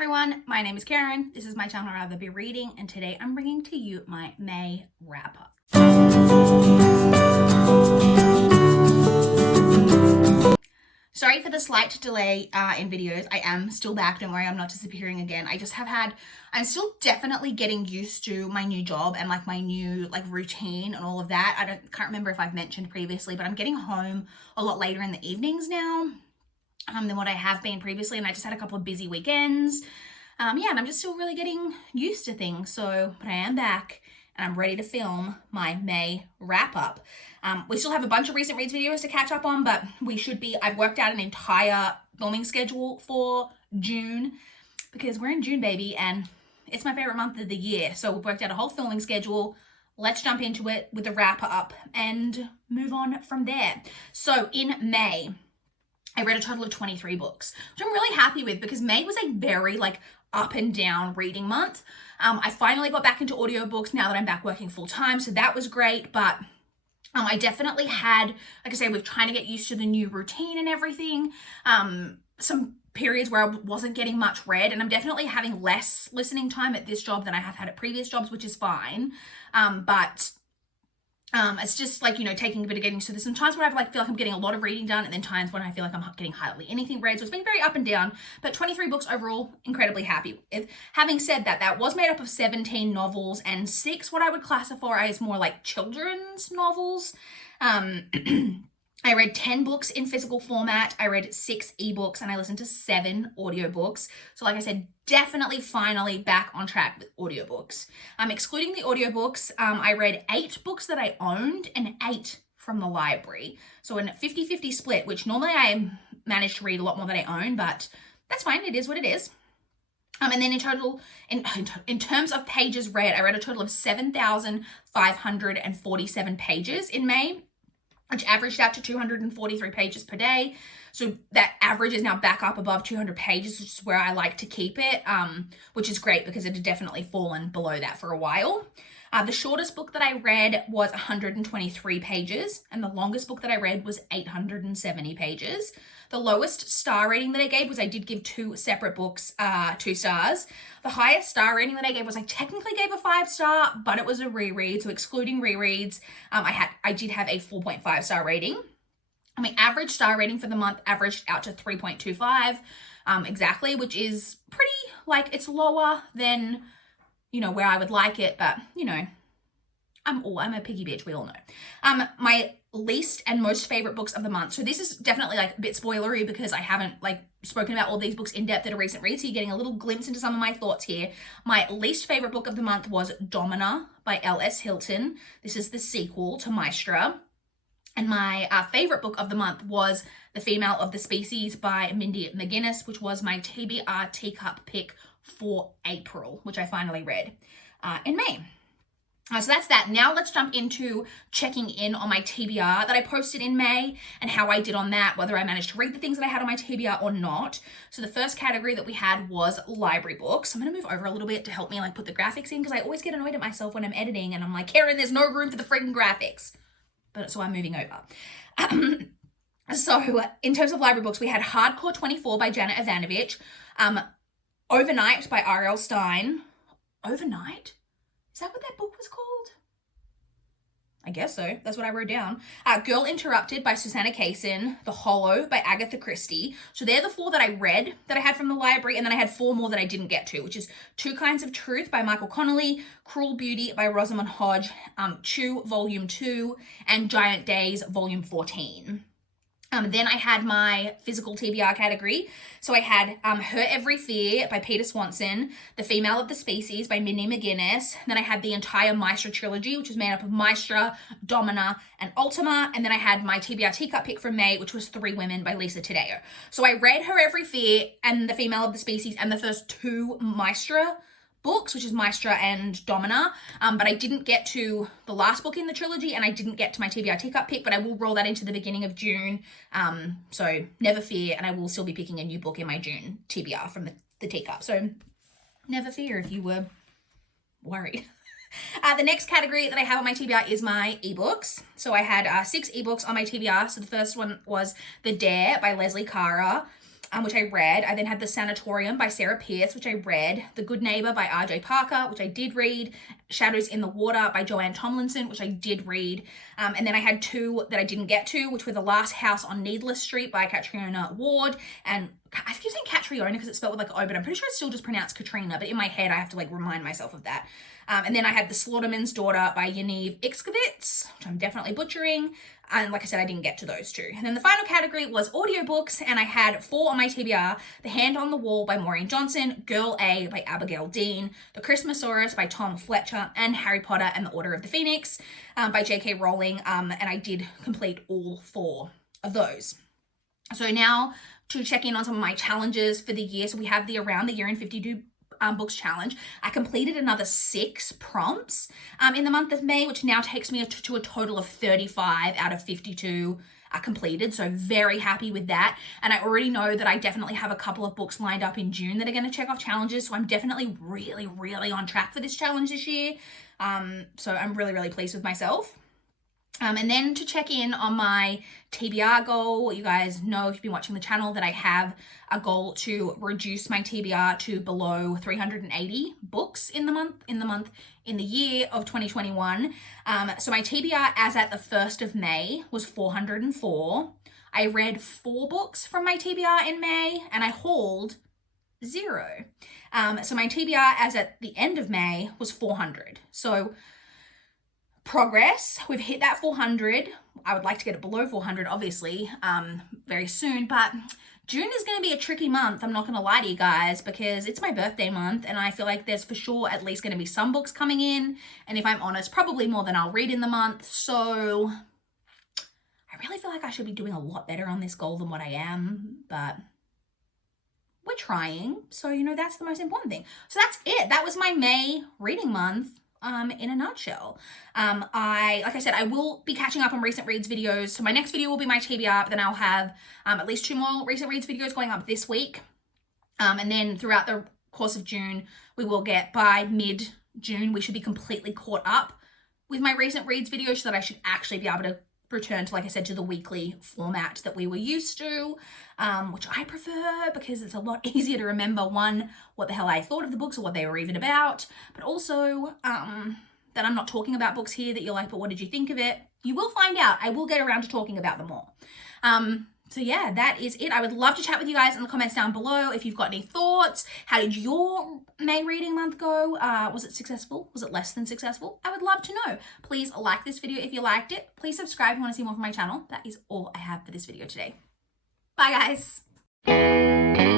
everyone, my name is Karen. This is my channel Rather Be Reading, and today I'm bringing to you my May wrap-up. Sorry for the slight delay in videos. I am still back, don't worry, I'm not disappearing again. I'm still definitely getting used to my new job and like my new routine and all of that. Can't remember if I've mentioned previously, but I'm getting home a lot later in the evenings now than what I have been previously, and I just had a couple of busy weekends. And I'm just still really getting used to things. But I am back and I'm ready to film my May wrap up. We still have a bunch of recent reads videos to catch up on, but I've worked out an entire filming schedule for June because we're in June, baby, and it's my favorite month of the year. So we've worked out a whole filming schedule. Let's jump into it with the wrap up and move on from there. So in May, I read a total of 23 books, which I'm really happy with because May was a very up and down reading month. I finally got back into audiobooks now that I'm back working full time, so that was great. But I definitely had, like I say, with trying to get used to the new routine and everything, some periods where I wasn't getting much read, and I'm definitely having less listening time at this job than I have had at previous jobs, which is fine. It's just taking a bit of getting used to this. Some times where I feel like I'm getting a lot of reading done, and then times when I feel like I'm getting hardly anything read. So it's been very up and down, but 23 books overall, incredibly happy with. Having said that, that was made up of 17 novels and 6 what I would classify as more like children's novels. I read 10 books in physical format, I read 6 ebooks, and I listened to 7 audiobooks. So like I said, definitely finally back on track with audiobooks. Excluding the audiobooks, I read 8 books that I owned and 8 from the library. So in a 50-50 split, which normally I manage to read a lot more than I own, but that's fine, it is what it is. And then in total, in terms of pages read, I read a total of 7,547 pages in May, which averaged out to 243 pages per day. So that average is now back up above 200 pages, which is where I like to keep it, which is great because it had definitely fallen below that for a while. The shortest book that I read was 123 pages, and the longest book that I read was 870 pages. The lowest star rating that I gave was I did give 2 separate books 2 stars. The highest star rating that I gave was I technically gave a 5-star, but it was a reread. So excluding rereads, I did have a 4.5 star rating. My average star rating for the month averaged out to 3.25 exactly, which is pretty, it's lower than, where I would like it, but, I'm a piggy bitch, we all know. My least and most favorite books of the month. So this is definitely a bit spoilery because I haven't spoken about all these books in depth at a recent read, so you're getting a little glimpse into some of my thoughts here. My least favorite book of the month was Domina by L.S. Hilton. This is the sequel to Maestra. And my favorite book of the month was The Female of the Species by Mindy McGinnis, which was my TBR teacup pick for April, which I finally read in May. So that's that. Now let's jump into checking in on my TBR that I posted in May and how I did on that, whether I managed to read the things that I had on my TBR or not. So the first category that we had was library books. I'm going to move over a little bit to help me put the graphics in because I always get annoyed at myself when I'm editing and I'm like, Karen, there's no room for the freaking graphics. But so I'm moving over. So in terms of library books, we had Hardcore 24 by Janet Ivanovic, Overnight by R.L. Stine. Overnight? Is that what that book was called? I guess so. That's what I wrote down. Girl Interrupted by Susanna Kaysen. The Hollow by Agatha Christie. So they're the 4 that I read that I had from the library, and then I had 4 more that I didn't get to, which is Two Kinds of Truth by Michael Connolly, Cruel Beauty by Rosamund Hodge, Chew Volume 2, and Giant Days Volume 14. Then I had my physical TBR category. So I had Her Every Fear by Peter Swanson, The Female of the Species by Mindy McGinnis. Then I had the entire Maestra trilogy, which was made up of Maestra, Domina, and Ultima. And then I had my TBR teacup pick from May, which was 3 Women by Lisa Taddeo. So I read Her Every Fear and The Female of the Species and the first 2 Maestra books, which is Maestra and Domina, but I didn't get to the last book in the trilogy, and I didn't get to my TBR teacup pick, but I will roll that into the beginning of June, so never fear, and I will still be picking a new book in my June TBR from the teacup, so never fear if you were worried. The next category that I have on my TBR is my ebooks. So I had 6 ebooks on my TBR. So the first one was The Dare by Leslie Cara. which I read. I then had The Sanatorium by Sarah Pierce, which I read. The Good Neighbor by R.J. Parker, which I did read. Shadows in the Water by Joanne Tomlinson, which I did read. And then I had 2 that I didn't get to, which were The Last House on Needless Street by Catriona Ward. And I keep saying Catriona because it's spelled with like O, but I'm pretty sure it's still just pronounced Katrina. But in my head, I have to like remind myself of that. And then I had The Slaughterman's Daughter by Yaniv Ixkovitz, which I'm definitely butchering. And like I said, I didn't get to those 2. And then the final category was audiobooks, and I had 4 on my TBR. The Hand on the Wall by Maureen Johnson, Girl A by Abigail Dean, The Christmasaurus by Tom Fletcher, and Harry Potter and the Order of the Phoenix by J.K. Rowling. And I did complete all 4 of those. So now to check in on some of my challenges for the year. So we have the Around the Year in 52 Books challenge. I completed another 6 prompts in the month of May, which now takes me to a total of 35 out of 52 completed. So very happy with that. And I already know that I definitely have a couple of books lined up in June that are going to check off challenges. So I'm definitely really, really on track for this challenge this year. So I'm really, really pleased with myself. And then to check in on my TBR goal, you guys know if you've been watching the channel that I have a goal to reduce my TBR to below 380 books in the year of 2021. So my TBR as at the 1st of May was 404. I read 4 books from my TBR in May, and I hauled 0. So my TBR as at the end of May was 400. So progress, we've hit that 400. I would like to get it below 400, obviously, very soon, but June is going to be a tricky month. I'm not going to lie to you guys, because it's my birthday month, and I feel like there's for sure at least going to be some books coming in, and if I'm honest, probably more than I'll read in the month. So I really feel like I should be doing a lot better on this goal than what I am, but we're trying. So, you know, that's the most important thing. So that's it. That was my May reading month. In a nutshell. Like I said, I will be catching up on recent reads videos. So my next video will be my TBR, but then I'll have at least 2 more recent reads videos going up this week. And then throughout the course of June, we will get, by mid-June, we should be completely caught up with my recent reads videos, so that I should actually be able to return to, like I said, to the weekly format that we were used to, which I prefer because it's a lot easier to remember, one, what the hell I thought of the books or what they were even about, but also that I'm not talking about books here that you're like, but what did you think of it? You will find out. I will get around to talking about them more. So yeah, that is it. I would love to chat with you guys in the comments down below if you've got any thoughts. How did your May reading month go? Was it successful? Was it less than successful? I would love to know. Please like this video if you liked it. Please subscribe if you want to see more from my channel. That is all I have for this video today. Bye guys.